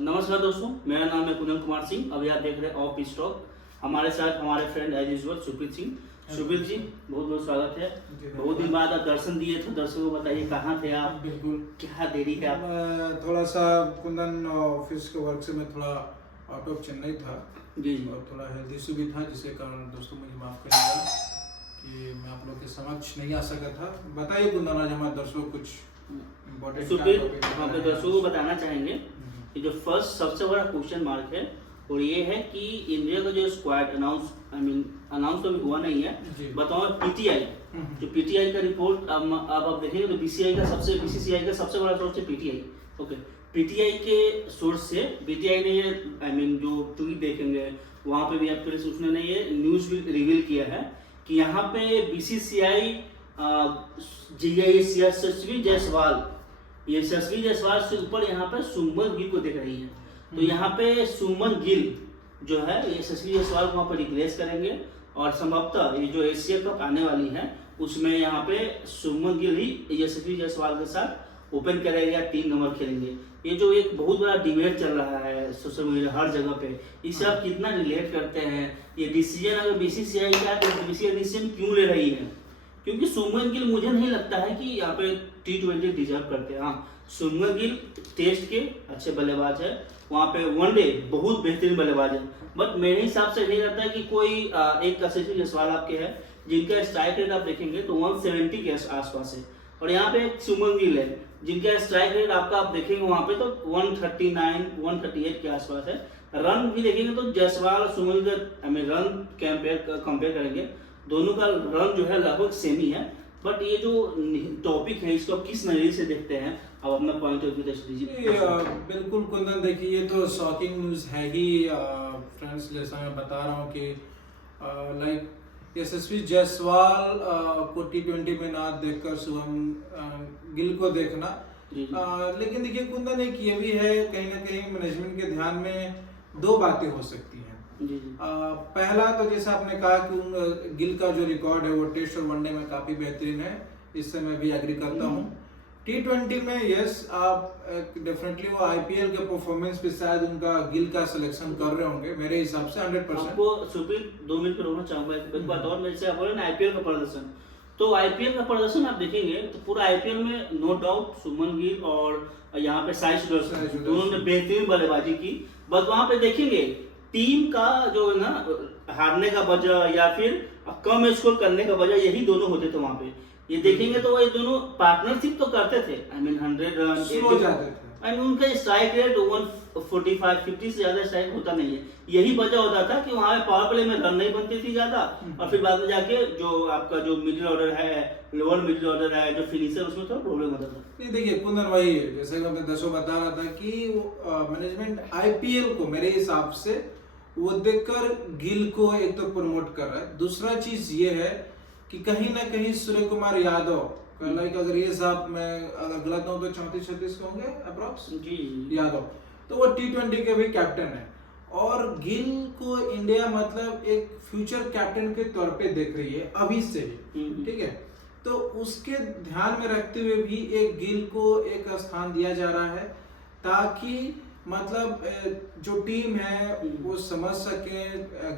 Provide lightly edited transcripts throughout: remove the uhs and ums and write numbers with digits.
नमस्कार दोस्तों, मेरा नाम है कुंदन कुमार सिंह। अभी आप देख रहे हैं ऑफ स्टॉक। हमारे साथ हमारे friend as usual Supreet Singh. Supreet ji, बहुत बहुत स्वागत है। बहुत दिन बाद आप दर्शन दिए, तो दर्शकों को बताइए कहाँ थे आप, बिल्कुल। क्या देरी है आप? मैं थोड़ा सा कुंदन ऑफिस के वर्क से मैं थोड़ा आउट ऑफ चेन्नई था जी जी। और थोड़ा हेल्थ इशू भी था, जिसके कारण दोस्तों मुझे माफ़ करिएगा कि मैं आप लोग के समक्ष नहीं आ सका था। बताइए कुंदन, आज हमारे दर्शकों को कुछ इम्पोर्टेंट सुप्रीत, हम तो दर्शकों को बताना चाहेंगे कि जो फर्स्ट सबसे बड़ा क्वेश्चन मार्क है और ये है कि इंडिया का जो स्क्वाड अनाउंस तो अभी हुआ नहीं है, जी। बताओ पीटीआई, जो पीटीआई का रिपोर्ट अब आप देखेंगे तो बीसीसीआई का सबसे बड़ा सोर्स है पीटीआई। ओके, पीटीआई के सोर्स से पीटीआई ने ये जो ट्वीट देखेंगे वहाँ पे भी आप फिर उसने ने ये न्यूज़ भी रिवील किया है कि यहाँ पे बीसीसीआई यशस्वी जायसवाल से ऊपर यहाँ पे सुमन गिल को देख रही है। तो यहाँ पे सुमन गिल जो है यशस्वी जायसवाल को वहाँ पे रिप्लेस करेंगे और संभवतः ये जो एशिया कप आने वाली है उसमें यहाँ पे सुमन गिल ही यशस्वी जायसवाल के साथ ओपन करेंगे या 3 नंबर खेलेंगे। ये जो एक बहुत बड़ा डिबेट चल रहा है सोशल मीडिया हर जगह पे, इसे आप कितना रिलेट करते हैं? ये डिसीजन अगर बीसीसीआई का तो बीसीसीआई डिसीजन क्यों ले रही है? क्योंकि सुमन गिल मुझे नहीं लगता है कि यहाँ पे T20 डिजर्व करते हैं। हाँ, सुमन गिल टेस्ट के अच्छे बल्लेबाज है, वहाँ पे वनडे बहुत बेहतरीन बल्लेबाज है, बट मेरे हिसाब से नहीं लगता है कि कोई एक यशस्वी जायसवाल आपके है जिनका स्ट्राइक रेट आप देखेंगे तो 170 के आसपास है, और यहाँ पे एक सुमन गिल है जिनका स्ट्राइक रेट आपका आप देखेंगे वहाँ पे तो 139 138 के आसपास है। रन भी देखेंगे तो जायसवाल और सुमन गिल रन कंपेयर करेंगे, दोनों का रन जो है लगभग सेम ही है। बट ये जो टॉपिक है इसको किस नजरिए से देखते हैं, अब अपना पॉइंट ऑफ व्यू दीजिए। बिल्कुल कुंदन, देखिए ये तो शॉकिंग न्यूज़ है ही फ्रेंड्स। जैसा मैं बता रहा हूँ कि लाइक यशस्वी जायसवाल को T20 में ना देखकर शुभम गिल को देखना। लेकिन देखिए कुंदन, एक ये भी है कहीं ना कहीं मैनेजमेंट के ध्यान में 2 बातें हो सकती हैं। पहला तो जैसा आपने कहा कि गिल का जो रिकॉर्ड है वो टेस्ट और वनडे में काफी बेहतरीन है, इससे मैं भी एग्री करता हूँ। T20 में यस, आप डेफिनेटली वो आईपीएल के परफॉर्मेंस पे शायद उनका गिल का सिलेक्शन कर रहे होंगे मेरे हिसाब से 100%। आपको सुप्रीत 2 मिनट पे रोकना चाहूंगा एक बात और। मेरे से आप बोले ना आईपीएल का प्रदर्शन, तो आईपीएल का प्रदर्शन आप देखेंगे तो पूरा आईपीएल में नो डाउट सुमन गिल और यहाँ पे साई सुदर्शन दोनों ने बेहतरीन बल्लेबाजी की। बस वहाँ पे देखेंगे टीम का जो है ना हारने का वजह या फिर कम स्कोर करने का वजह यही दोनों होते थे वहाँ पे। ये देखेंगे तो ये दोनों पार्टनरशिप तो करते थे, 100 रन स्लो जाते थे, उनका स्ट्राइक रेट 145-50 से ज्यादा स्ट्राइक होता नहीं है। यही वजह होता था कि वहाँ पावर प्ले में रन नहीं बनती थी ज्यादा, और फिर बाद में जाके जो आपका जो मिडिल ऑर्डर है, लोअर मिडिल ऑर्डर है, जो फिनिशर, उसमें थोड़ा प्रॉब्लम होता था। नहीं देखिए कुंदन, वही जैसे मैं दसों बता रहा था कि मैनेजमेंट आईपीएल को मेरे हिसाब से वो देखकर गिल को एक तो प्रमोट कर रहा है। दूसरा चीज ये है कि कहीं ना कहीं सूर्य कुमार यादव, लाइक अगर ये साहब, मैं अगर गलत हूँ तो 34-36 के होंगे अप्रोक्स जी यादव, तो वो T20 के भी कैप्टन है और गिल को इंडिया मतलब एक फ्यूचर कैप्टन के तौर पे देख रही है अभी से ही, ठीक है। तो उसके ध्यान में रखते हुए भी एक गिल को एक स्थान दिया जा रहा है ताकि मतलब जो टीम है वो समझ सके,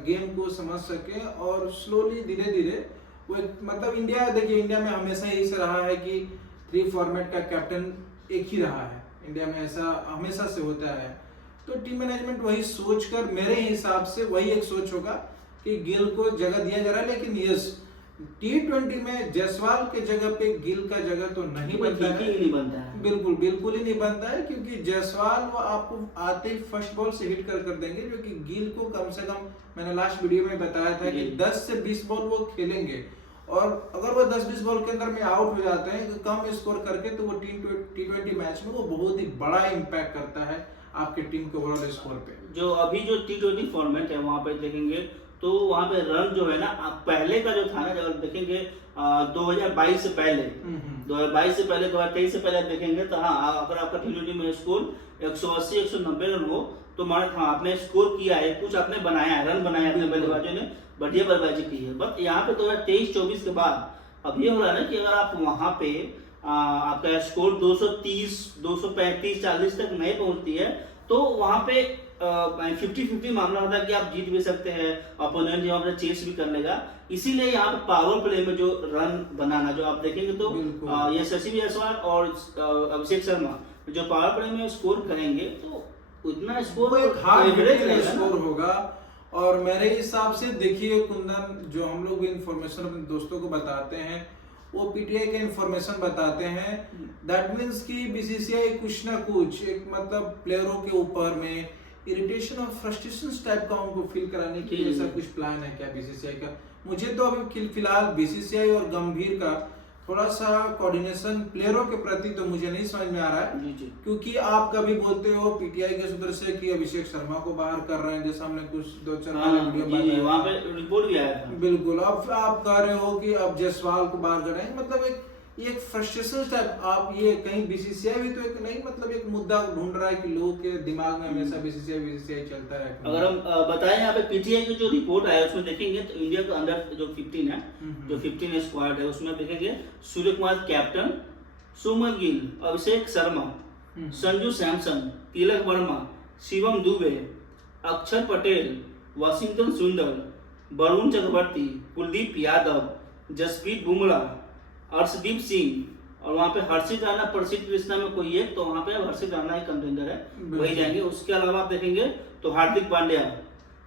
गेम को समझ सके और स्लोली धीरे धीरे वो मतलब इंडिया, देखिए इंडिया में हमेशा ही से रहा है कि 3 फॉर्मेट का कैप्टन एक ही रहा है इंडिया में, ऐसा हमेशा से होता है। तो टीम मैनेजमेंट वही सोचकर मेरे हिसाब से वही एक सोच होगा कि गिल को जगह दिया जा रहा है। लेकिन यस, T20 में जायसवाल के जगह पे गिल का जगह तो नहीं बनता है, बिल्कुल बिल्कुल ही नहीं बनता है, क्योंकि जायसवाल वो आपको आते ही फर्स्ट बॉल से हिट कर देंगे, जो कि गिल को कम से कम, मैंने लास्ट वीडियो में बताया था कि 10 से 20 बॉल वो खेलेंगे, और अगर वो 10-20 बॉल के अंदर में आउट हो जाते हैं कम स्कोर करके, तो वो T20 मैच में वो बहुत ही बड़ा इम्पैक्ट करता है आपके टीम के ओवरऑल स्कोर पे। जो अभी जो T20 फॉर्मेट है वहाँ पे देखेंगे तो वहाँ पे रन जो है ना, आप पहले का जो था ना, जब देखेंगे 2022 से पहले 2022 से पहले 2023 से पहले देखेंगे तो हाँ, अगर आपका T20 में स्कोर 180-190 रन हो तो मान हाँ आपने स्कोर किया है, कुछ आपने बनाया है, रन बनाया अपने बल्लेबाजों ने, बढ़िया बल्लेबाजी की है। बट यहाँ पे 2023-24 के बाद अब ये हो रहा है ना कि अगर आप वहाँ पे आपका स्कोर 230, 235, 40 तक नहीं पहुँचती है तो वहां पे 50-50 मामला होता है कि आप जीत भी सकते हैं, अपोनेंट यहाँ पे चेस भी कर लेगा। इसीलिए यहाँ पे पावर प्ले में जो रन बनाना, जो आप देखेंगे तो यशस्वी जायसवाल और अभिषेक शर्मा जो पावर प्ले में स्कोर करेंगे तो उतना स्कोर एक हार्ड एवरेज स्कोर होगा। और मेरे हिसाब से देखिए कुंदन, जो हम लोग इन्फॉर्मेशन अपने दोस्तों को बताते हैं वो पीटीआई के इन्फॉर्मेशन बताते हैं। दैट मीन्स कि बीसीसीआई कुछ ना कुछ एक मतलब प्लेयरों के ऊपर में इरिटेशन और फ्रस्ट्रेशन टाइप का उनको फील कराने के लिए ऐसा कुछ प्लान है क्या बीसीसीआई का? मुझे तो अभी फिलहाल बीसीसीआई और गंभीर का थोड़ा सा कोऑर्डिनेशन प्लेयरों के प्रति तो मुझे नहीं समझ में आ रहा है। जी। क्योंकि आप कभी बोलते हो पीटीआई के सूत्र से कि अभिषेक शर्मा को बाहर कर रहे हैं, जैसा हमने कुछ 2-4 वीडियो बनाया, वहाँ पे रिपोर्ट भी आया था। बिल्कुल। अब आप कह रहे हो कि अब जायसवाल को बाहर कर रहे हैं, मतलब एक फ्रस्ट्रेशन टाइप। आप ये कहीं बीसीसीआई भी तो एक नहीं मतलब एक मुद्दा ढूंढ रहा है कि लोगों के दिमाग में हमेशा बीसीसीआई चलता है। अगर हम बताएं यहाँ पे पीटीआई की जो रिपोर्ट आया उसमें देखेंगे तो इंडिया का अंडर जो 15 है, जो 15 स्क्वाड है उसमें देखेंगे सूर्य कुमार कैप्टन, सुमन गिल, अभिषेक शर्मा, संजू सैमसन, तिलक वर्मा, शिवम दुबे, अक्षर पटेल, वाशिंगटन सुंदर, वरुण चक्रवर्ती, कुलदीप यादव, जसप्रीत बुमराह, अर्शदीप सिंह और वहाँ पे हर्षित राणा, प्रसिद्ध कृष्णा में कोई एक, तो वहाँ पे हर्षित राणा ही कंटेंडर है, वही जाएंगे। उसके अलावा आप देखेंगे तो हार्दिक पांड्या,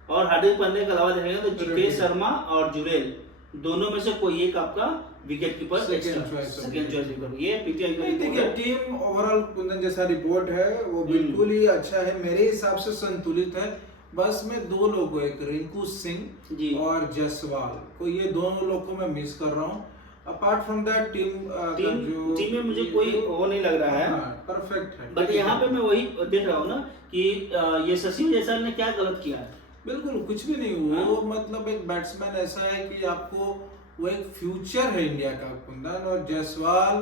और हार्दिक पांड्या के अलावा देखेंगे तो जितेश शर्मा और जुरेल, दोनों में से कोई एक आपका विकेट कीपर सेकंड चॉइस। ये पीटीआई का देखिए टीम ओवरऑल कुंदन जैसा रिपोर्ट है वो बिल्कुल ही अच्छा है, मेरे हिसाब से संतुलित है। बस मैं 2 लोगों, एक रिंकू सिंह और जायसवाल को, ये दोनों लोग को मैं मिस कर रहा हूँ। अपार्ट फ्रॉम दैट टीम में मुझे कोई वो नहीं लग रहा है, परफेक्ट है। बट यहाँ पे मैं वही देख रहा हूँ ना कि ये यशस्वी जायसवाल ने क्या गलत किया है? बिल्कुल कुछ भी नहीं हुआ। वो मतलब एक बैट्समैन ऐसा है कि आपको वो एक फ्यूचर है इंडिया का कुंदन, और जायसवाल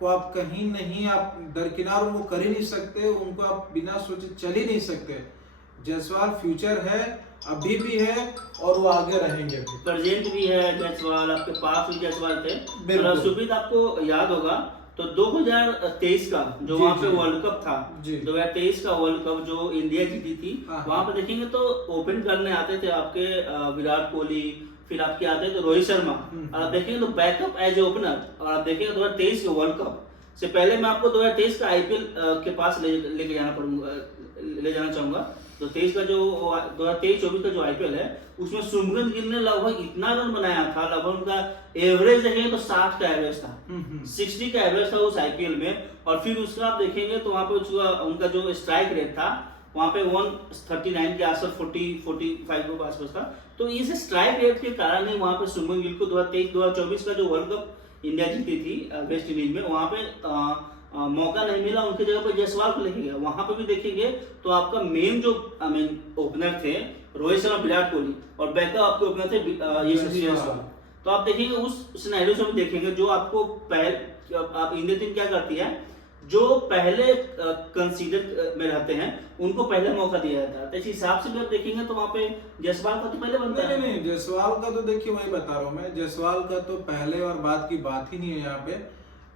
को आप कहीं नहीं आप दरकिनार वो कर ही नहीं सकते, उनको आप बिना सोचे चल ही नहीं सकते। जायसवाल फ्यूचर है, अभी भी है और वो आगे रहेंगे। प्रेजेंट भी है जायसवाल, आपके पास भी जायसवाल थे। और सुप्रीत आपको याद होगा तो 2023 का जो वहाँ पे वर्ल्ड कप था, 2023 का वर्ल्ड कप जो इंडिया जीती थी, वहाँ पे देखेंगे तो ओपन करने आते थे आपके विराट कोहली, फिर आपके आते थे रोहित शर्मा, और आप देखेंगे तो बैकअप एज ओपनर। और आप देखेंगे 2023 के वर्ल्ड कप से पहले मैं आपको 2023 का आईपीएल के पास लेके जाना चाहूंगा। तो 23 का जो 2023-24 का जो आईपीएल है उसमें शुभमन गिल ने लगभग इतना रन बनाया था, लगभग उनका एवरेज देखेंगे तो 60 का एवरेज था, 60 का एवरेज था उस आईपीएल में। और फिर उसका आप देखेंगे तो वहाँ पे उनका जो स्ट्राइक रेट था वहाँ पे 139 के आसपास 40-45 के आसपास था। तो इस स्ट्राइक रेट के कारण ही वहाँ पे शुभमन गिल को 2023-2024 का जो वर्ल्ड कप इंडिया जीती थी वेस्ट इंडीज में, वहाँ पे मौका नहीं मिला, उनकी जगह पर जायसवाल को लेके गया। वहां पे भी देखेंगे तो आपका मेन जो ओपनर थे रोहित शर्मा, विराट कोहली, और बैकअप आपके ओपनर थे यशस्वी जायसवाल। तो आप देखेंगे उस सिनेरियो से भी देखेंगे जो आपको आप इंडिया टीम क्या करती है, जो पहले कंसीडर में रहते हैं उनको पहले मौका दिया जाता है। तो इस हिसाब से भी आप देखेंगे तो वहाँ पे जायसवाल का तो पहले बनता है। नहीं, जायसवाल का तो देखिए वही बता रहा हूँ मैं, जायसवाल का तो पहले और बाद की बात ही नहीं है। यहाँ पे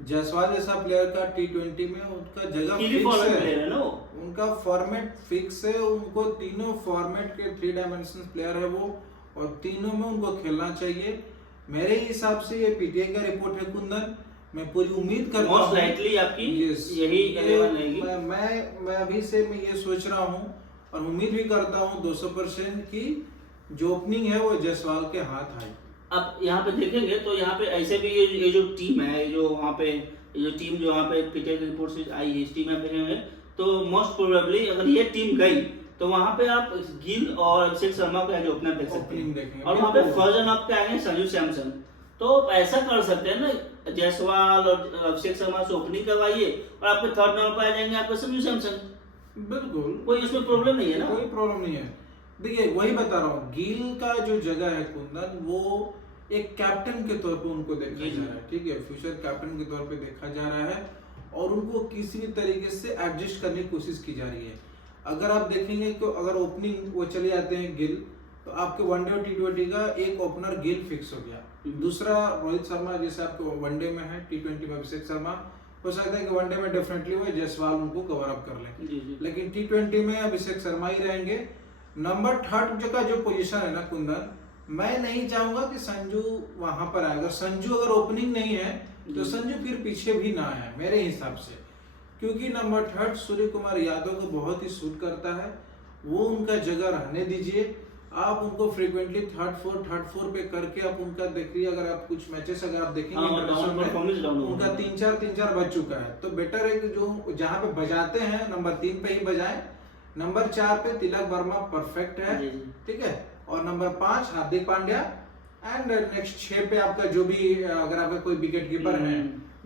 जायसवाल जैसा प्लेयर का T20 में उनका जगह फिक्स है ना, उनका फॉर्मेट फिक्स है, उनको तीनों फॉर्मेट के 3 डायमेंशनल प्लेयर है वो, और तीनों में उनको खेलना चाहिए। मेरे हिसाब से ये पीटीआई का रिपोर्ट है कुंदन, मैं पूरी उम्मीद करता हूँ आपकी यही रहेगी। मैं अभी से मैं ये सोच रहा हूँ और उम्मीद भी करता हूँ 200% की जो ओपनिंग है वो जायसवाल के हाथ आए। अब यहाँ पे देखेंगे तो यहाँ पे ऐसे भी ये जो टीम है, जो वहाँ पे जो टीम जो वहाँ पे पीटीआई की रिपोर्ट से आई है, इस टीम में देखेंगे तो मोस्ट प्रोबेबली अगर ये टीम गई तो वहाँ पे आप गिल और अभिषेक शर्मा का जो ओपनर देख सकते हैं, और वहाँ पे फर्स्ट आपके आएंगे संजू सैमसन। तो ऐसा कर सकते हैं ना, जायसवाल और अभिषेक शर्मा से ओपनिंग करवाइए और आपके थर्ड नंबर पर आ जाएंगे आपके संजू सैमसन। बिल्कुल, कोई इसमें प्रॉब्लम नहीं है ना, कोई प्रॉब्लम नहीं है। देखिए वही बता रहा हूँ, गिल का जो जगह है कुंदन वो एक कैप्टन के तौर पे उनको देखा जा रहा है, ठीक है, फ्यूचर कैप्टन के तौर पे देखा जा रहा है, और उनको किसी भी तरीके से एडजस्ट करने की कोशिश की जा रही है। अगर आप देखेंगे तो अगर ओपनिंग वो चले जाते हैं गिल, तो आपके वनडे और T20 का एक ओपनर गिल फिक्स हो गया, दूसरा रोहित शर्मा जैसे आपके वनडे में है, T20 में अभिषेक शर्मा, हो सकता है कि वनडे में डेफिनेटली वो जायसवाल उनको कवर अप कर ले, जी जी। लेकिन टी20 में अभिषेक शर्मा ही रहेंगे। नंबर 3 का जो पोजीशन है ना कुंदन, मैं नहीं चाहूंगा कि संजू वहां पर आएगा। संजू अगर ओपनिंग नहीं है तो संजू फिर पीछे भी ना है मेरे हिसाब से, क्योंकि नंबर 3 सूर्य कुमार यादव को बहुत ही सूट करता है, वो उनका जगह रहने दीजिए। आप उनको फ्रीक्वेंटली थर्ड फोर पे करके आप उनका देखिए, अगर आप कुछ मैचेस अगर आप देखेंगे उनका 3-4 बज चुका है, तो बेटर है कि जो जहाँ पे बजाते हैं नंबर 3 पे ही बजाएं। नंबर 4 पे तिलक वर्मा परफेक्ट है, ठीक है, और number 5 Hardik Pandya, and next 6 पे आपका जो भी अगर आपका कोई विकेट कीपर है,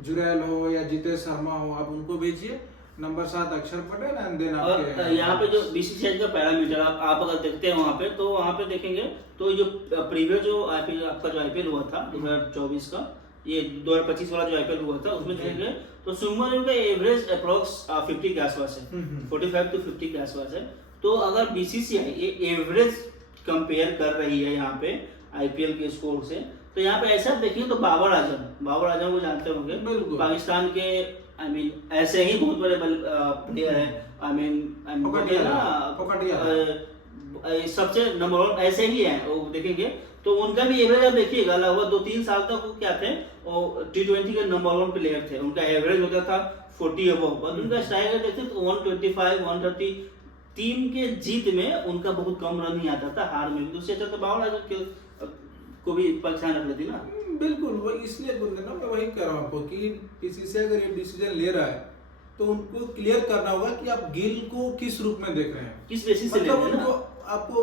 जुरैल हो या जितेश शर्मा हो, आप उनको भेजिए। नंबर 7 अक्षर पटेल, एंड देन और यहाँ पे जो बीसीसीआई का पैरामीटर आप अगर देखते हैं वहाँ पे, तो वहाँ पे देखेंगे तो जो प्रीवियस जो आईपीएल आपका जो आईपीएल हुआ था 2024 का, ये 2025 वाला जो आईपीएल हुआ था, उसमें देखेंगे तो शुभमन गिल का एवरेज अप्रॉक्स 50 के आसपास है, 45 to 50 के आसपास है। तो अगर बीसीसीआई ये एवरेज कंपेयर कर रही है यहाँ पे आईपीएल के स्कोर से, तो यहाँ पे ऐसा देखिए तो बाबर आजम को जानते होंगे, पाकिस्तान के ऐसे ही बहुत बड़े प्लेयर है, सबसे नंबर 1 ऐसे ही है वो देखेंगे तो उनका भी एवरेज आप देखिएगा, लगभग 2-3 साल तक वो क्या थे, वो टी20 के नंबर 1 प्लेयर थे, उनका एवरेज होता था 40 अबव, उनका स्ट्राइक रेट देखते तो 125-130, टीम के जीत में उनका बहुत कम रन ही आता था, हार में भी दूसरे अच्छा तो बाबर आजम को भी परेशान रख लेती ना। बिल्कुल, वो इसलिए ना मैं वही कह रहा हूँ आपको कि बीसीसीआई अगर ये डिसीजन ले रहा है तो उनको क्लियर करना होगा कि आप गिल को किस रूप में देख रहे हैं, किस बेसिस से मतलब उनको आपको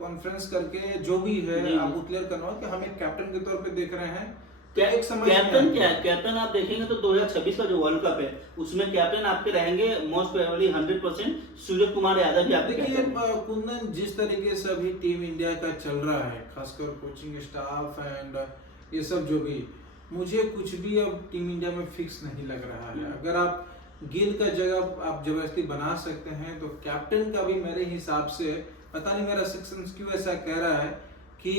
कॉन्फ्रेंस करके जो भी है आपको क्लियर करना होगा कि हम एक कैप्टन के तौर पे देख रहे हैं। कैप्टन क्या है, कैप्टन आप देखेंगे तो 2026 का जो वर्ल्ड कप है उसमें कैप्टन आपके रहेंगे मोस्ट प्रोबेबली 100% सूर्य कुमार यादव भी आपके। देखिए कुंदन, जिस तरीके से अभी टीम इंडिया का चल रहा है, खासकर कोचिंग स्टाफ एंड ये सब जो भी, मुझे कुछ भी अब टीम इंडिया में फिक्स नहीं लग रहा है। अगर आप गिल का जगह आप जबरदस्ती बना सकते हैं तो कैप्टन का भी मेरे हिसाब से, पता नहीं मेरा सेक्शन क्यों ऐसा कह रहा है कि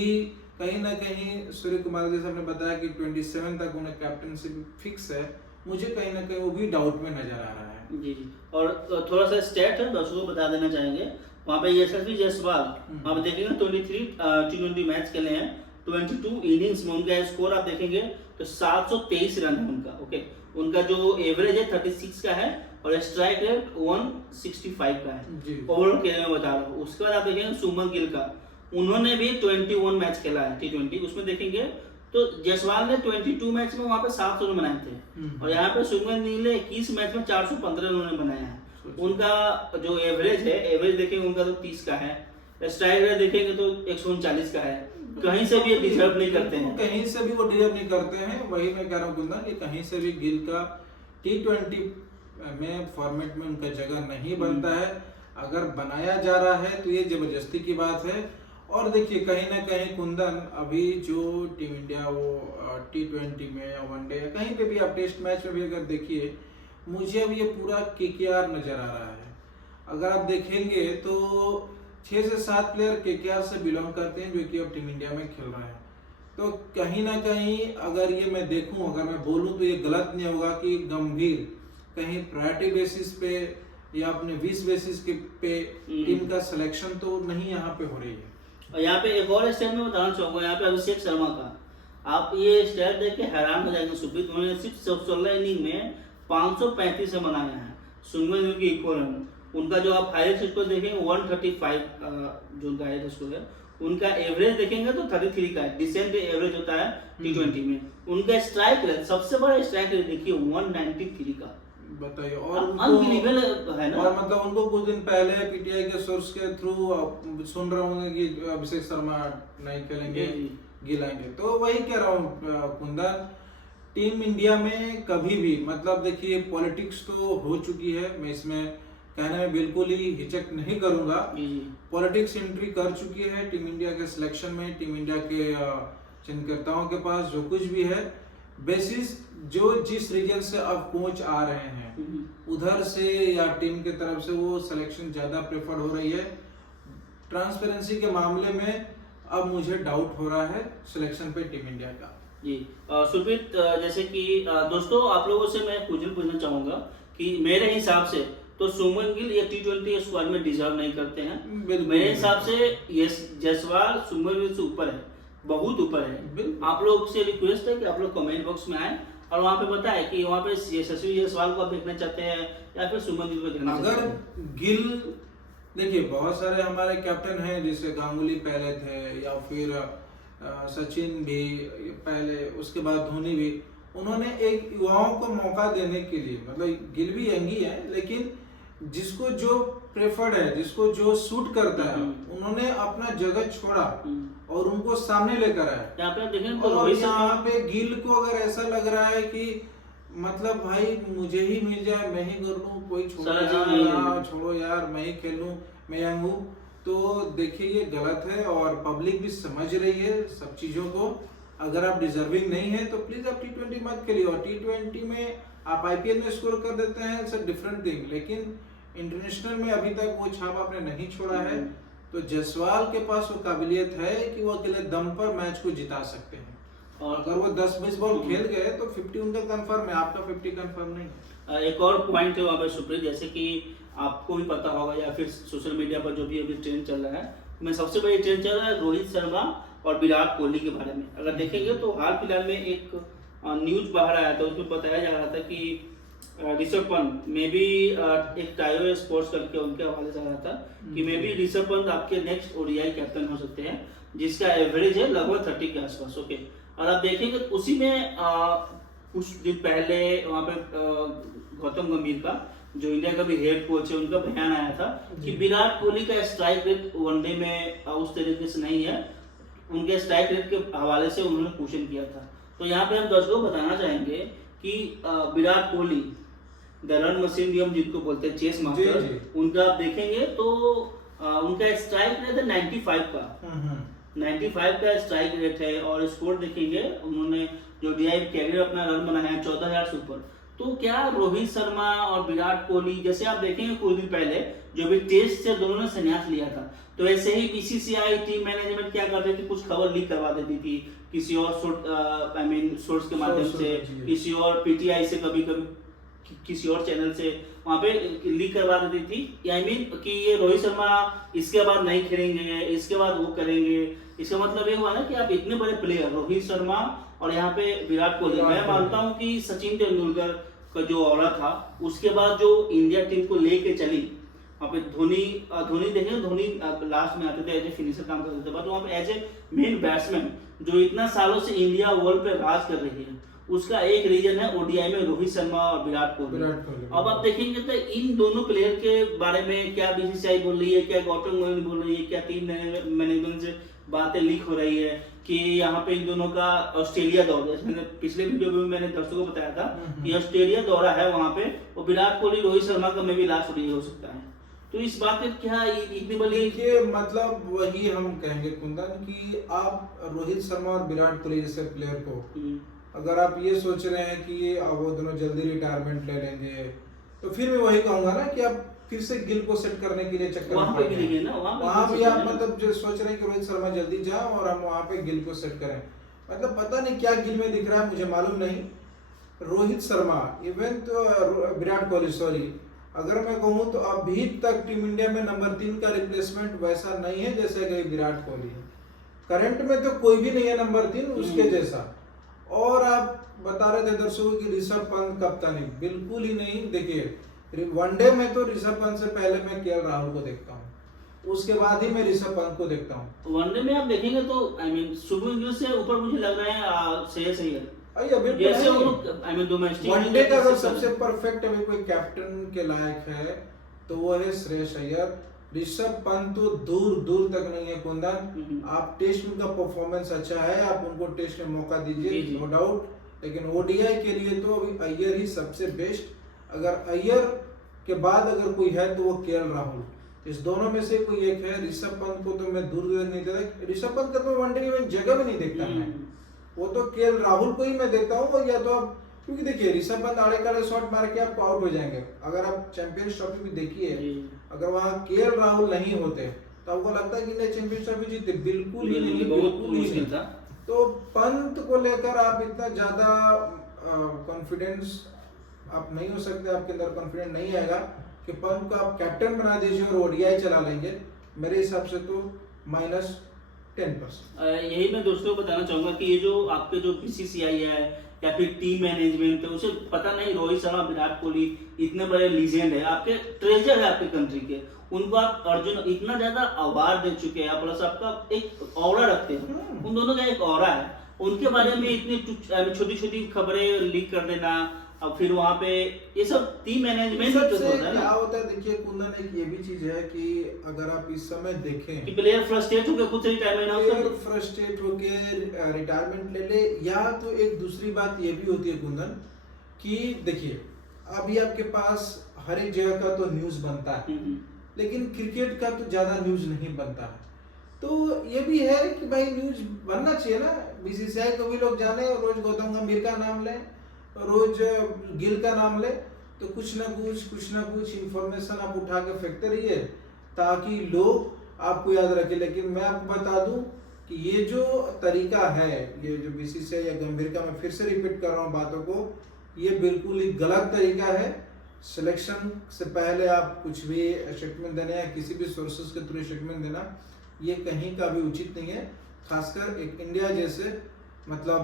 कहीं ना कहीं सूर्य कुमार जैसे हमने बताया कि 27 तक उन्हें कैप्टनशिप फिक्स है, मुझे कहीं ना कहीं वो भी डाउट में नजर आ रहा है। जी जी। और थोड़ा सा स्टेट है दर्शकों को बता देना चाहेंगे, वहाँ पे यशस्वी जायसवाल आप देखेंगे 23 टी20 मैच खेले हैं, 22 इनिंग्स में उनका स्कोर आप देखेंगे तो 723 रन है उनका। ओके, उनका जो एवरेज है 36 का है और स्ट्राइक रेट 165 का है ओवरऑल खेलने में बता रहा हूँ। उसके बाद आप देखेंगे शुभमन गिल का, उन्होंने भी 21 मैच खेला है टी20, उसमें देखेंगे तो जायसवाल ने 22 मैच में वहाँ पे 700 रन बनाए थे और यहाँ पे शुभमन गिल ने 21 मैच में 415 रन बनाया है। उनका जो एवरेज है, एवरेज देखेंगे उनका तो 30 का है, स्ट्राइक रेट देखेंगे तो 139 का है, कहीं से भी डिजर्व नहीं करते हैं, कहीं से भी वो डिजर्व नहीं करते हैं। वही मैं कह रहा हूँ कुंदन कि कहीं से भी गिल का टी20 में फॉर्मेट में उनका जगह नहीं बनता है। अगर बनाया जा रहा है तो ये जबरदस्ती की बात है। और देखिए कहीं ना कहीं कुंदन, अभी जो टीम इंडिया वो टी20 में या वनडे या कहीं पे भी आप टेस्ट मैच में भी अगर देखिए, मुझे अब ये पूरा केकेआर नजर आ रहा है। अगर आप देखेंगे तो 6 से 7 प्लेयर केकेआर से बिलोंग करते हैं जो कि अब टीम इंडिया में खेल रहे हैं। तो कहीं ना कहीं अगर ये मैं देखूं, अगर मैं बोलूं तो ये गलत नहीं होगा कि गंभीर कहीं प्रायोरिटी बेसिस पे या अपने 20 बेसिस के पे टीम का सिलेक्शन तो नहीं यहाँ पे हो रही है। और यहाँ पे एक और स्टेट में बताना चाहूंगा, यहाँ पे अभिषेक शर्मा का आप ये स्टेट देख के हैरान हो जाएंगे सुप्रीत, उन्होंने सिर्फ 16 इनिंग में 535 रन बनाया है, शुभमन गिल की इक्वल रन। उनका जो आप हाईएस्ट स्कोर देखेंगे 135 जो उनका हाईएस्ट स्कोर है, उनका एवरेज देखेंगे तो 33 का है, डिसेंट एवरेज होता है टी20 में। उनका स्ट्राइक रेट, सबसे बड़ा स्ट्राइक रेट देखिए 193 का, बताइए। और अनबिलीवेबल है ना। और मतलब उनको कुछ दिन पहले पीटीआई के सोर्स के थ्रू सुन रहे होंगे कि अभिषेक शर्मा नहीं खेलेंगे, गिल आएंगे। तो वही कह रहा हूँ कुंदन, टीम इंडिया में कभी भी मतलब देखिए पॉलिटिक्स तो हो चुकी है, मैं इसमें कहने में बिल्कुल ही हिचक नहीं करूंगा। पॉलिटिक्स एंट्री कर चुकी है टीम इंडिया के सिलेक्शन में, टीम इंडिया के चयनकर्ताओं के पास जो कुछ भी है, बेसिस जो जिस रीजन से अब कोच आ रहे हैं उधर से या टीम के तरफ से वो सिलेक्शन ज्यादा प्रेफर्ड हो रही है। ट्रांसपेरेंसी के मामले में अब मुझे डाउट हो रहा है सिलेक्शन पे टीम इंडिया का। जी सुप्रीत, जैसे कि दोस्तों आप लोगों से मैं क्वेश्चन पूछना चाहूंगा कि मेरे हिसाब से तो सुमन गिल ये T20 स्क्वाड में डिजर्व नहीं करते हैं। बिल्कुल मेरे हिसाब से ये जायसवाल सुमन गिल से ऊपर है, बहुत ऊपर है। बिल्कुल। आप लोग से रिक्वेस्ट है कि आप लोग कमेंट बॉक्स में आए और वहाँ पे बताएं कि वहाँ पे यशस्वी जायसवाल को आप देखना चाहते हैं या फिर सुमन गिल को देखना चाहते हैं। अगर गिल, देखिए बहुत सारे हमारे कैप्टन हैं, जैसे गांगुली पहले थे या फिर सचिन भी पहले, उसके बाद धोनी भी, उन्होंने एक युवाओं को मौका देने के लिए, मतलब गिल भी यंग ही है लेकिन जिसको जो प्रेफर्ड है, जिसको जो सूट करता है, उन्होंने अपना जगह छोड़ा और उनको सामने लेकर आया। यहाँ पे आप देखें तो और रोहित यहाँ शर्मा पे गिल को अगर ऐसा लग रहा है कि मतलब भाई मुझे ही मिल जाए, मैं ही कर लूं, कोई छोड़ो सारा यार, चीज़ मैं ही हाँ, छोड़ो यार मैं ही खेल लूं, मैं यंग हूँ, तो देखिए ये गलत है और पब्लिक भी समझ रही है सब चीजों को। अगर आप डिजर्विंग नहीं है तो प्लीज आप T20 मत खेलिए, और T20 में आप IPL में स्कोर कर देते हैं, इट्स अ डिफरेंट थिंग, लेकिन इंटरनेशनल में अभी तक वो छाप आपने नहीं छोड़ा है। तो जायसवाल के पास वो काबिलियत है कि वो अकेले दम पर मैच को जिता सकते हैं, और अगर वो 10-20 बॉल खेल गए तो 50 उनका कंफर्म है, आपका 50 कंफर्म नहीं है। एक और पॉइंट है वहाँ पे सुप्रीत, जैसे कि आपको भी पता होगा या फिर सोशल मीडिया पर जो भी अभी ट्रेंड चल रहा है, मैं सबसे बड़ी ट्रेंड चल रहा है रोहित शर्मा और विराट कोहली के बारे में। अगर देखेंगे तो हाल फिलहाल में एक न्यूज बाहर आया था, उसमें बताया जा रहा था कि ऋषभ पंत में भी एक टाइगर स्पोर्ट्स करके उनके हवाले से आ रहा था कि मे भी ऋषभ पंत आपके नेक्स्ट ODI कैप्टन हो सकते हैं, जिसका एवरेज है लगभग 30 के आसपास। ओके, और आप देखेंगे उसी में कुछ दिन पहले वहाँ पे गौतम गंभीर का, जो इंडिया का भी हेड कोच है, उनका बयान आया था कि विराट कोहली का स्ट्राइक रेट वनडे में उस तरीके से नहीं है, उनके स्ट्राइक रेट के हवाले से उन्होंने क्वेश्चन किया था। तो यहाँ पे हम दर्शकों को बताना चाहेंगे कि Virat Kohli the run machine भी हम जिनको बोलते हैं, चेस मास्टर, उनका आप देखेंगे तो उनका स्ट्राइक रेट है 95 का, 95 का स्ट्राइक रेट है, और स्कोर देखेंगे उन्होंने जो DI कैरियर अपना रन बनाया है 14,000 से ऊपर। तो क्या रोहित शर्मा और विराट कोहली, जैसे आप देखेंगे कुछ दिन पहले जो भी टेस्ट से दोनों ने संन्यास लिया था, तो ऐसे ही BCCI टीम मैनेजमेंट क्या करते थे, कुछ खबर लीक करवा देती थी किसी और सोर्स के माध्यम से, किसी और PTI से, कभी कभी किसी और चैनल से वहाँ पे लीक करवा देती थी। आई मीन कि ये रोहित शर्मा इसके बाद नहीं खेलेंगे, इसके बाद वो करेंगे। इसका मतलब ये हुआ ना कि आप इतने बड़े प्लेयर रोहित शर्मा और यहाँ पे विराट कोहली, मैं मानता हूँ कि सचिन तेंदुलकर का जो ऑरा था, उसके बाद जो इंडिया टीम को लेके चली, वहाँ पे धोनी देखें, धोनी लास्ट में आते थे, एज ए फिनिशर काम करते थे, बट वहाँ पे एज ए मेन बैट्समैन जो इतना सालों से इंडिया वर्ल्ड पे राज कर रही है, उसका एक रीजन है ODI में रोहित शर्मा और विराट कोहली। अब आप देखेंगे तो इन दोनों प्लेयर के बारे में क्या BCCI बोल रही है, क्या गौतम गंभीर बोल रही है, क्या टीम मैनेजमेंट से बातें लीक हो रही है कि यहाँ पे इन दोनों का ऑस्ट्रेलिया दौरा, मैंने पिछले वीडियो में मैंने दर्शकों को बताया था कि ऑस्ट्रेलिया दौरा है वहाँ पे, और विराट कोहली रोहित शर्मा का में भी लास्ट ODI हो सकता है। तो इस बात पे क्या इतनी बड़ी, ये मतलब वही हम कहेंगे कुंदन कि आप रोहित शर्मा और विराट कोहली जैसे प्लेयर को अगर आप ये सोच रहे हैं कि अब वो दोनों जल्दी रिटायरमेंट ले लेंगे, तो फिर मैं वही कहूंगा ना कि आप फिर से गिल को सेट करने के लिए चक्कर वहाँ पे भी नहीं है ना, वहाँ भी आप मतलब जो सोच रहे हैं कि रोहित शर्मा जल्दी जाए और हम वहाँ पे गिल को सेट करें, मतलब पता नहीं क्या गिल में दिख रहा है, मुझे मालूम नहीं। रोहित शर्मा इवन तो विराट कोहली, सॉरी, अगर मैं कहूँ तो अभी तक टीम इंडिया में नंबर 3 का रिप्लेसमेंट वैसा नहीं है जैसे कि विराट कोहली है। करंट में तो कोई भी नहीं है नंबर 3 उसके जैसा। और आप बता रहे थे दर्शकों की ऋषभ पंत कप्तानी, बिल्कुल ही नहीं। देखिए वनडे में तो ऋषभ पंत से पहले मैं KL राहुल को देखता हूँ, उसके बाद ही मैं ऋषभ पंत को देखता हूँ। वनडे में आप देखेंगे तो आई मीन शुभमन गिल से ऊपर मुझे लग रहा है श्रेयस अय्यर, जैसे वो आई मीन डोमेस्टिक वनडे का अगर सबसे परफेक्ट अभी कोई कैप्टन के लायक है तो वो है श्रेयस अय्यर। ऋषभ पंत तो दूर दूर तक नहीं है कुंदन। आप टेस्ट में उनका परफॉर्मेंस अच्छा है, आप उनको टेस्ट में मौका दीजिए, नो डाउट, लेकिन ODI के लिए तो अभी अय्यर ही सबसे बेस्ट। अगर अय्यर के बाद अगर कोई है तो वो KL राहुल, इस दोनों में से कोई एक है। ऋषभ पंत को तो मैं दूर दूर नहीं देखता, ऋषभ पंत का तो वनडे में जगह भी नहीं देखता मैं, वो तो KL राहुल को ही मैं देखता हूँ। या तो आप, क्योंकि देखिए ऋषभ पंत आड़े काड़े शॉट मार के आपको आउट हो जाएंगे। अगर आप चैंपियंस ट्रॉफी भी देखिए, अगर वहाँ KL राहुल नहीं होते तो आपको लगता है कि इंडिया चैंपियंस ट्रॉफी जीते? बिल्कुल ही नहीं, बहुत मुश्किल था। तो पंत को लेकर आप इतना ज्यादा कॉन्फिडेंस आप नहीं हो सकते, आपके अंदर कॉन्फिडेंस नहीं आएगा कि पंत को आप कैप्टन बना दीजिए और ओडीआई चला लेंगे। मेरे हिसाब से तो -10%। यही मैं दोस्तों को बताना चाहूंगा कि ये जो आपके जो बीसीसीआई है या फिर टीम मैनेजमेंट है, उसे पता नहीं रोहित शर्मा, विराट कोहली इतने बड़े लीजेंड है, आपके ट्रेजर है आपके कंट्री के, उनको आप अर्जुन इतना ज्यादा अवार्ड दे चुके हैं, प्लस आपका एक ऑरा रखते हैं, उन दोनों का एक ऑरा है, उनके बारे में इतनी छोटी छोटी खबरें लीक कर देना, अब फिर वहाँ पे ये सब टीम मैनेजमेंट सबसे क्या होता है, देखिए कुंदन, एक ये भी चीज है कि अगर आप इस समय देखें कि प्लेयर फ्रस्ट्रेट होकर खुद से रिटायरमेंट ले ले, या तो एक दूसरी बात ये भी होती है कुंदन कि देखिए अभी आपके पास हर एक जगह का तो न्यूज बनता है, लेकिन क्रिकेट का तो ज्यादा न्यूज नहीं बनता है। तो ये भी है कि भाई न्यूज बनना चाहिए ना, बीसीसीआई को भी लोग जाने, रोज गौतम गंभीर का नाम लें, रोज गिल का नाम ले, तो कुछ ना कुछ इंफॉर्मेशन आप उठा के फेंकते रहिए ताकि लोग आपको याद रखे। लेकिन मैं आपको बता दूं कि ये जो तरीका है, ये जो बीसीसीआई या गंभीर का, मैं फिर से रिपीट कर रहा हूँ बातों को, ये बिल्कुल ही गलत तरीका है। सिलेक्शन से पहले आप कुछ भी स्टेटमेंट देना या किसी भी सोर्सेज के थ्रू स्टेटमेंट देना, ये कहीं का भी उचित नहीं है, खासकर एक इंडिया जैसे मतलब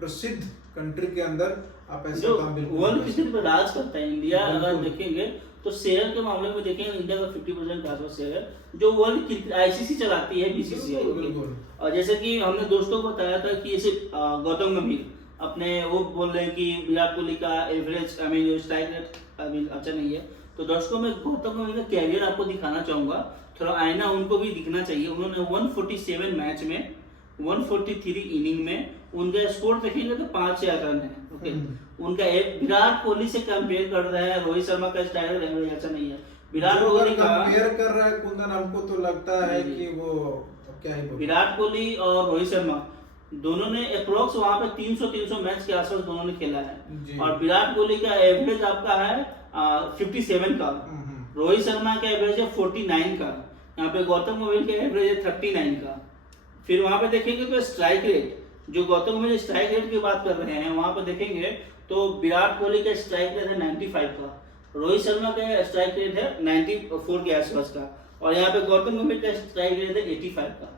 प्रसिद्ध कंट्री के अंदर आप ऐसा काम बिल्कुल वर्ल्ड क्रिकेट पर राज करता है इंडिया। अगर देखेंगे तो शेयर के मामले में देखेंगे इंडिया का 50% के आसपास शेयर है जो वर्ल्ड क्रिकेट आईसीसी चलाती है, बीसीसीआई। और जैसे कि हमने दोस्तों को बताया था कि जैसे गौतम गंभीर अपने वो बोल रहे हैं कि विराट कोहली का एवरेज स्ट्राइक रेट अच्छा नहीं है, तो दर्शकों में गौतम गंभीर का कैरियर आपको दिखाना चाहूंगा, थोड़ा आईना उनको भी दिखना चाहिए। उन्होंने 147 मैच में 143 इनिंग में उनका स्कोर देखेंगे तो 5 रन है। ओके, उनका विराट कोहली से कंपेयर कर रहे हैं, रोहित शर्मा का स्ट्राइक रेट अच्छा नहीं है, विराट कोहली का कंपेयर कर रहा है कुंदन, हमको तो लगता है कि वो क्या है, विराट कोहली और रोहित शर्मा दोनों ने अप्रोक्स वहां पे 300 मैच के आसपास दोनों ने खेला है, और विराट कोहली का एवरेज आपका है 57 का, रोहित शर्मा का एवरेज है 49 का, यहाँ पे गौतम गंभीर का एवरेज है 39 का। फिर वहां पे देखेंगे तो स्ट्राइक रेट, जो गौतम गंभीर स्ट्राइक रेट की बात कर रहे हैं, वहां पे देखेंगे तो विराट कोहली का स्ट्राइक रेट है 95 का, रोहित शर्मा का स्ट्राइक रेट है 94 के आसपास का, और यहाँ पे गौतम गंभीर का स्ट्राइक रेट है 85 का।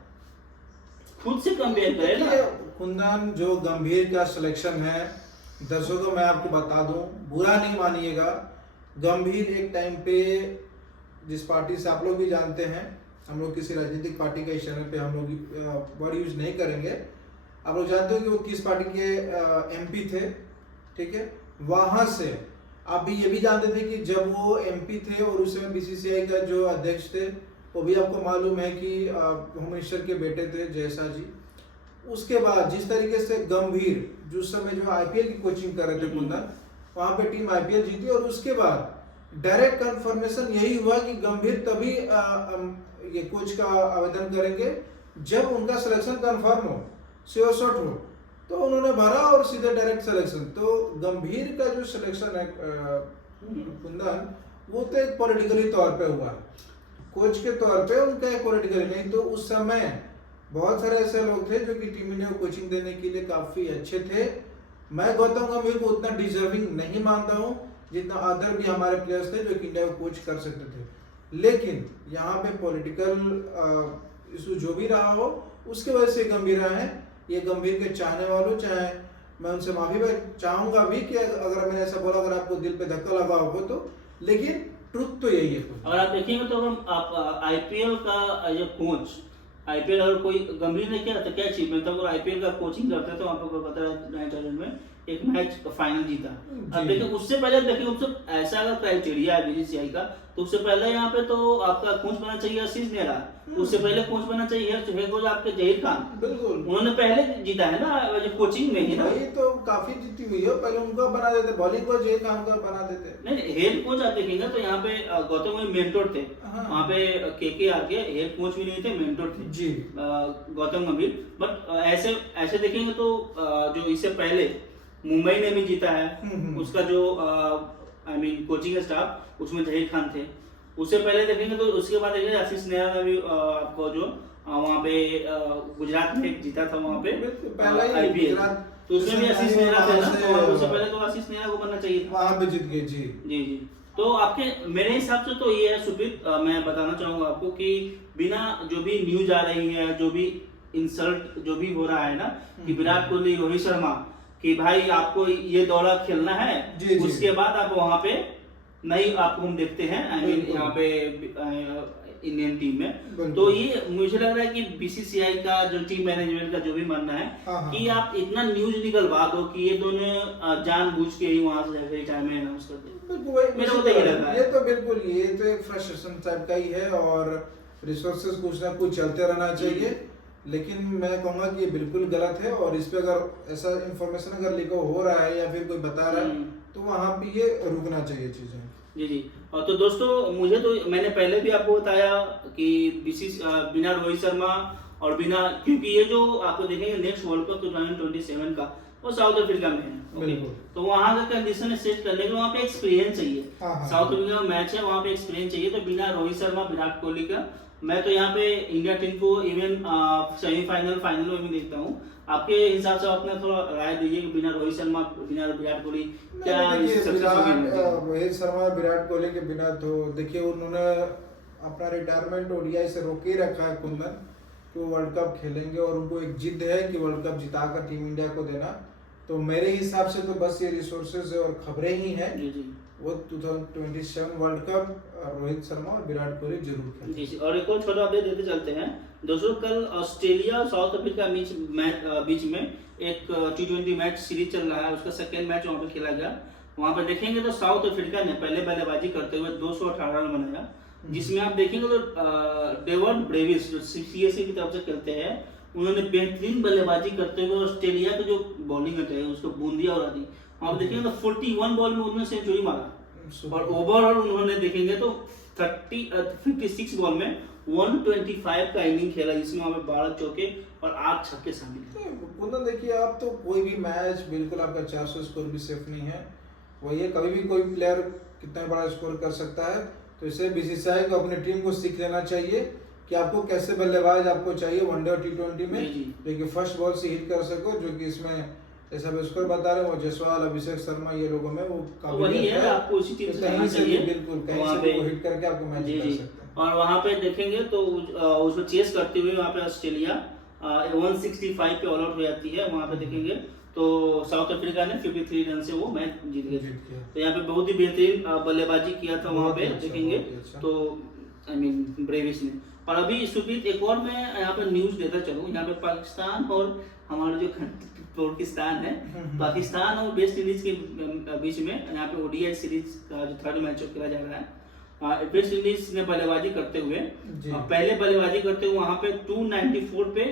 खुद से कंपेयर करें ना कुंदन, जो गंभीर का सिलेक्शन है, दर्शकों मैं आपको बता दूं, बुरा नहीं मानिएगा, गंभीर एक टाइम पे जिस पार्टी से आप लोग भी जानते हैं, हम लोग किसी राजनीतिक पार्टी के इस चैनल पे हम लोग वर्ड यूज नहीं करेंगे, आप लोग जानते हो कि वो किस पार्टी के एमपी थे, ठीक है। वहां से आप भी ये भी जानते थे कि जब वो एमपी थे और उस समय बीसीसीआई का जो अध्यक्ष थे, वो भी आपको मालूम है कि होम मिनिस्टर के बेटे थे जयशाह जी। उसके बाद जिस तरीके से गंभीर जो समय जो आईपीएल की कोचिंग कर रहे थे कुंदन, वहां पे टीम आईपीएल जीती, और उसके बाद डायरेक्ट कंफर्मेशन यही हुआ कि गंभीर तभी ये कोच का आवेदन करेंगे जब उनका सिलेक्शन कंफर्म हो, श्योर शॉट हो, तो उन्होंने भरा और सीधे डायरेक्ट सिलेक्शन। तो गंभीर का जो सिलेक्शन है कुंदन, वो तो एक पॉलिटिकली तौर पे हुआ, कोच के तौर पे उनका एक पॉलिटिकली नहीं, तो उस समय बहुत सारे ऐसे लोग थे जो कि टीम इंडिया को कोचिंग देने के लिए काफी अच्छे थे। मैं गौतम गंभीर को उतना डिजर्विंग नहीं मानता हूँ जितना अदर भी हमारे प्लेयर्स थे जो कि इंडिया को कोच कर सकते थे, लेकिन यहाँ पे पॉलिटिकल इशू जो भी रहा हो उसके वजह से गंभीर आए हैं। ये गंभीर के चाहने वालों, चाहे मैं उनसे माफी चाहूंगा भी कि अगर मैंने ऐसा बोला, अगर आपको दिल पे धक्का लगा हो तो, लेकिन ट्रुथ तो यही है। अगर आप देखेंगे तो हम आप आईपीएल का जो कोच, आईपीएल अगर कोई गंभीर ने क्या क्या अचीवमेंट था, अगर आईपीएल का कोचिंग करते तो आपको पता है 9 में एक मैच फाइनल जीता। अब देखिए उससे पहले देखिए उससे ऐसा अगर क्राइटेरिया है बीसीसीआई का, तो उससे पहले यहाँ पे तो आपका कोच बना चाहिए आशीष नेहरा, उससे पहले कोच बना चाहिए हेड कोच आपके जहीर खान। बिल्कुल, उन्होंने पहले जीता है ना जो कोचिंग में ही ना, ये तो काफी जीती हुई है, पहले उनको बना देते, बॉलिंग कोच जहीर खान का बना देते। नहीं, हेड कोच आप देखेंगे तो यहाँ पे गौतम गंभीर मेंटोर थे, वहाँ पे केकेआर के हेड कोच भी नहीं थे, मेंटोर थे जी गौतम गंभीर। बट ऐसे देखेंगे तो जो इससे पहले मुंबई ने भी जीता है, उसका जो कोचिंग स्टाफ उसमें जहीर खान थे। उससे पहले देखेंगे तो उसके बाद देखेंगे आशीष नेहरा ने भी आपको जो वहाँ पे गुजरात में एक जीता था वहाँ पे पहला ही IPL, गुजरात तो उसमें भी आशीष नेहरा थे ना, वहाँ से- तो उससे पहले तो आशीष नेहरा को बनना चाहिए था। वहां पे जीत गए जी। जी जी। तो आपके मेरे हिसाब से तो ये है सुप्रीत, मैं बताना चाहूंगा आपको कि बिना जो भी न्यूज आ रही है, जो भी इंसल्ट जो भी हो रहा है ना कि विराट कोहली रोहित शर्मा कि भाई आपको ये दौरा खेलना है, जी, जी। उसके बाद आप वहां पे नहीं आपको हम देखते हैं, आई मीन बिल्कुल। यहाँ पे इंडियन टीम में। बिल्कुल। तो ये मुझे लग रहा है कि बीसीसीआई का जो टीम मैनेजमेंट का जो भी मानना है हाँ, कि आप इतना न्यूज निकलवा दो कि ये दोनों जानबूझ के ही वहां से जाकर रिटायरमेंट अनाउंस कर दे। बिल्कुल वही मेरे को तो ये लग रहा है। ये तो बिल्कुल ये तो एक फ्रस्ट्रेशन टाइप का ही है और रिसोर्सेज कुछ ना कुछ चलते रहना चाहिए, लेकिन मैं कहूंगा कि ये बिल्कुल गलत है और इस पे अगर ऐसा इंफॉर्मेशन अगर लीक हो रहा है या फिर कोई बता रहा है तो वहां पे ये रुकना चाहिए चीजें। जी जी। और तो दोस्तों मुझे तो मैंने पहले भी आपको बताया कि बिना रोहित शर्मा और बिना, क्योंकि ये जो आपको देखेंगे नेक्स्ट वर्ल्ड कप 2027 का वो साउथ अफ्रीका में है, ओके। बिल्कुल। तो वहाँ का कंडीशन सेट करने के लिए वहाँ पे एक्सपीरियंस चाहिए। हाँ। साउथ अफ्रीका का मैच है, वहाँ पे एक्सपीरियंस चाहिए। तो बिना रोहित शर्मा विराट कोहली का मैं तो यहाँ पे इंडिया टीम को इवन सेमीफाइनल फाइनल में भी देखता हूँ। आपके हिसाब से अपना थोड़ा राय दीजिए कि बिना रोहित शर्मा बिना विराट कोहली क्या देखिए, सक्सेस होगी? रोहित शर्मा विराट कोहली के बिना तो देखिए उन्होंने अपना रिटायरमेंट ओडीआई से रोक ही रखा है कुंदन, कि वो वर्ल्ड कप खेलेंगे और उनको एक जिद है कि वर्ल्ड कप जिताकर टीम इंडिया को देना। तो मेरे हिसाब से तो बस ये रिसोर्सेज और खबरें ही हैं, जी जी वो 2027 वर्ल्ड कप रोहित शर्मा और विराट कोहली जरूर खेलेंगे। जी जी। और एक और छोटा अपडेट देते चलते हैं दोस्तों। कल ऑस्ट्रेलिया और साउथ अफ्रीका बीच में एक T20 मैच सीरीज चल रहा है, उसका सेकेंड मैच वहाँ पे खेला गया। वहाँ पे देखेंगे तो साउथ अफ्रीका ने पहले बल्लेबाजी करते हुए 218 रन बनाया, जिसमें आप देखेंगे तो डेवन ब्रेविस जो CSK की तरफ से खेलते हैं, उन्होंने बेहतरीन बल्लेबाजी करते हुए ऑस्ट्रेलिया की जो बॉलिंग अटैक है उसको बूंदिया उड़ा दी। आप देखेंगे तो 41 बॉल में उन्होंने सेंचुरी मारा और ओवरऑल उन्होंने देखेंगे तो 56 बॉल में 125 का इनिंग खेला, जिसमें वहाँ पे 12 चौके और 8 छक्के शामिल हैं। कुंदन देखिए, आप तो कोई भी मैच बिल्कुल आपका 400 स्कोर भी सेफ नहीं है, वही है कभी भी कोई प्लेयर कितना बड़ा स्कोर कर सकता है। तो इसे बीसीसीआई को अपनी टीम को सीख लेना चाहिए कि आपको कैसे बल्लेबाज आपको चाहिए वनडे और T20 में, जो कि फर्स्ट बॉल से हिट कर सको, जो कि इसमें जैसा भी स्कोर बता रहे हैं वो जायसवाल, अभिषेक शर्मा ये लोगों में वो वही है, आपको उसी टीम से कहीं से भी बिल्कुल कहीं वहाँ से पे भी वो हिट करके आपको मैच जी जिता जी। सकते हैं। और वहाँ पे देखेंगे तो उसको चेस करते हुए वहाँ पे ऑस्ट्रेलिया 165 पे ऑल आउट हो जाती है। वहाँ पे देखेंगे तो साउथ अफ्रीका ने 53 रन से वो मैच जीत गए। तो यहाँ पे बहुत ही बेहतरीन बल्लेबाजी किया था वहाँ पे देखेंगे तो आई मीन ब्रेविस ने। और अभी सुप्रीत एक और मैं यहाँ पे न्यूज देता चलूँ, यहाँ पे पाकिस्तान और हमारा जो तुर्किस्तान है, पाकिस्तान और वेस्ट इंडीज के बीच में यहाँ पे ODI सीरीज का जो थर्ड मैच खेला जा रहा है। वेस्ट इंडीज ने बल्लेबाजी करते हुए पहले बल्लेबाजी करते हुए वहाँ पे 294 पे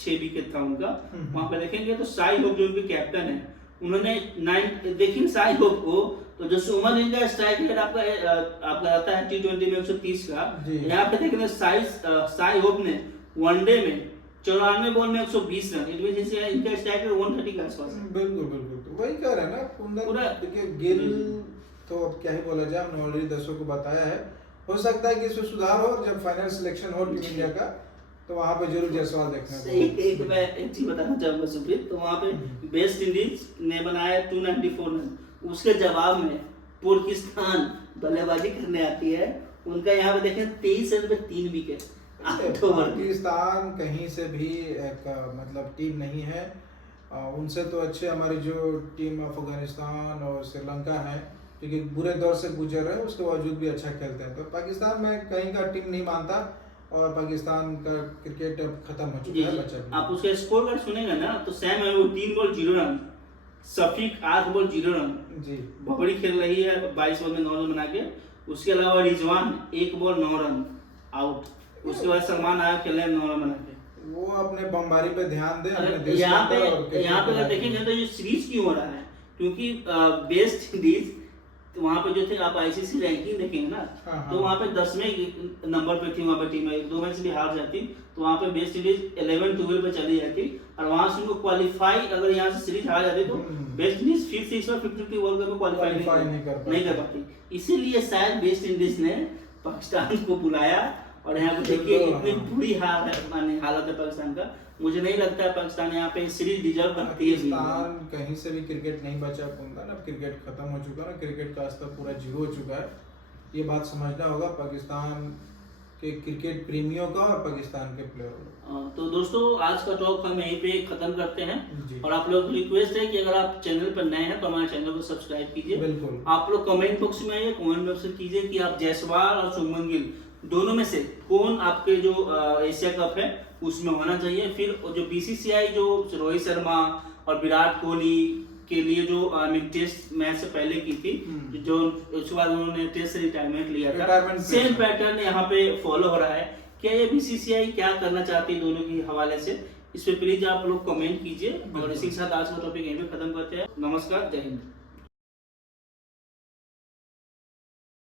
6 विकेट था उनका। वहाँ पे देखेंगे तो साई होप जो उनके कैप्टन है, उन्होंने 9 देखिए साई होप को तो जो सुमन गिल का स्ट्राइक रेट आपका रहता है T20 में 130 का, यहाँ पे देखेंगे साई होप ने वनडे में 94 बॉल में 120 रन, इट मींस इनका स्ट्राइक रेट 130 के आसपास है। बिल्कुल बिल्कुल, तो वही कह रहे हैं ना कुंदन, देखिए गिल तो अब क्या ही बोला जाए, हमने ऑलरेडी दर्शकों को बताया है। हो सकता है कि इसमें सुधार हो, जब फाइनल सिलेक्शन हो टीम इंडिया का तो वहां पे जरूर जायसवाल देखने को। मैं एक चीज बताना चाहूंगा सुप्रीत, तो वहां पे वेस्ट इंडीज ने बनाया 294 रन, उसके जवाब में तुर्किस्तान बल्लेबाजी करने आती है, उनका यहाँ पे देखें 23 रन पे 3 विकेट। पाकिस्तान कहीं से भी एक मतलब टीम नहीं है, उनसे तो अच्छे हमारी जो टीम अफगानिस्तान और श्रीलंका है, क्योंकि बुरे दौर से गुजर रहे हैं उसके बावजूद भी अच्छा खेलते हैं। तो पाकिस्तान में कहीं का टीम नहीं मानता और पाकिस्तान का क्रिकेट अब खत्म हो चुका है बच्चा। आप उसका स्कोर कार्ड सुनेंगे ना तो सैम है वो 3 ball 0 run, Shafiq 8 ball 0 run जी, बबड़ी खेल रही है 22 बॉल में 9 रन बना के। उसके अलावा रिजवान 1 बॉल 9 रन आउट। उसके बाद सलमान आया खेले 9 रन बना के। वो अपने बमबारी पे ध्यान दे। यहाँ पे अगर देखेंगे तो ये सीरीज क्यों हो रहा है, क्योंकि वेस्ट इंडीज तो वहाँ पे जो थे आप ICC रैंकिंग देखेंगे ना, तो वहाँ पे 10वें नंबर पे थी वहाँ पे टीम, 2 मैच भी हार जाती तो वहाँ पे वेस्ट इंडीज 11-12 पे चली जाती और वहाँ से उनको क्वालिफाई, अगर यहाँ से सीरीज हार जाती तो वेस्ट इंडीज फिर से इस बार 50 वर्ल्ड कप में क्वालिफाई नहीं कर पाती। इसीलिए शायद वेस्ट इंडीज ने पाकिस्तान को बुलाया और यहाँ पे देखिए बिल्कुल, इतनी हाँ। बुरी हालत है पाकिस्तान का। मुझे नहीं लगता है पाकिस्तान यहाँ पे सीरीज डिजर्व करती है। पाकिस्तान कहीं से भी क्रिकेट नहीं बचा पाऊंगा ना, क्रिकेट खत्म हो चुका ना, क्रिकेट का स्तर पूरा जीरो हो चुका है। ये बात समझना होगा पाकिस्तान के क्रिकेट प्रेमियों का और पाकिस्तान के प्लेयरों का। तो दोस्तों आज का टॉक हम यहीं पे खत्म करते हैं। जी। और आप लोग रिक्वेस्ट है कि अगर आप चैनल पर नए हैं तो हमारे चैनल को सब्सक्राइब कीजिए। बिल्कुल। आप लोग कमेंट बॉक्स में आइए, कमेंट बॉक्स में कीजिए कि आप जायसवाल और शुभमन गिल दोनों में से कौन आपके जो एशिया कप है उसमें होना चाहिए। फिर जो बीसीसीआई जो रोहित शर्मा और विराट कोहली के लिए जो टेस्ट मैच से पहले की थी, जो उसके बाद उन्होंने टेस्ट से रिटायरमेंट लिया था, सेम पैटर्न यहाँ पे फॉलो हो रहा है। क्या ये बीसीसीआई क्या करना चाहती है दोनों के हवाले से, इस पे प्लीज आप लोग कमेंट कीजिए। और इसी के साथ आज का टॉपिक यहीं पे खत्म करते हैं। नमस्कार, जय हिंद।